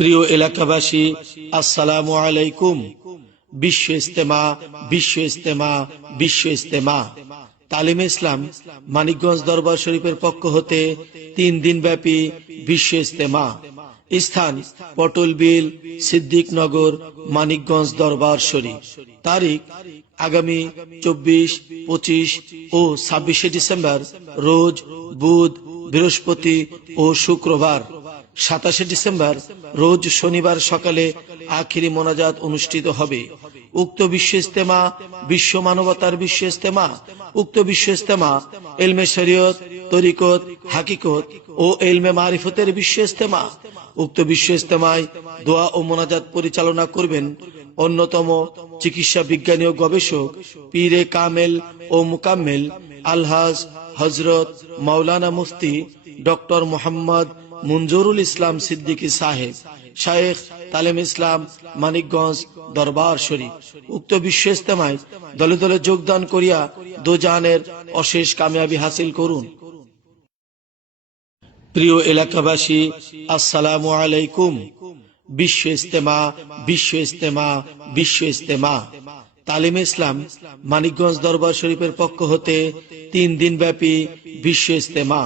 প্রিয় এলাকাবাসী, আসসালামু আলাইকুম। বিশ্ব ইজতেমা, বিশ্ব ইজতেমা, বিশ্ব ইজতেমা। তালিমে ইসলাম মানিকগঞ্জ দরবার শরীফের পক্ষ হতে 3 দিনব্যাপী বিশ্ব ইজতেমা। স্থান পটল বিল, সিদ্দিকনগর, মানিকগঞ্জ দরবার শরীফ। তারিখ আগামী 24, 25 ও 26শে ডিসেম্বর, রোজ বুধ, বৃহস্পতি ও শুক্রবার। 27শে ডিসেম্বর রোজ শনিবার সকালে আখিরি মোনাজাত অনুষ্ঠিত হবে। উক্ত বিশ্ব ইজতেমা বিশ্ব মানবতার বিশ্ব ইজতেমা। উক্ত বিশ্ব ইজতেমা ইলমে শরীয়ত, তরিকত, হাকিকত ও ইলমে মারিফতের বিশ্ব ইজতেমা। উক্ত বিশ্ব ইজতেমায় দোয়া ও মোনাজাত পরিচালনা করবেন অন্যতম চিকিৎসা বিজ্ঞানী ও গবেষক, পীরে কামেল ও মুকাম্মেল আলহাজ হযরত মাওলানা মুফতি ডক্টর মোহাম্মদ মুনজুরুল ইসলাম সিদ্দিকী সাহেব, শায়েখ তালিম ইসলাম মানিকগঞ্জ দরবার শরীফ। উক্ত বিশ্ব ইজতেমায় দলে দলে যোগদান করিয়া দোজাহানের অশেষ কামিয়াবি হাসিল করুন। প্রিয় এলাকাবাসী, আসসালামু আলাইকুম। বিশ্ব ইজতেমা, বিশ্ব ইজতেমা, বিশ্ব ইজতেমা। তালিমে ইসলাম মানিকগঞ্জ দরবার শরীফের পক্ষ হতে 3 দিনব্যাপী বিশ্ব ইজতেমা।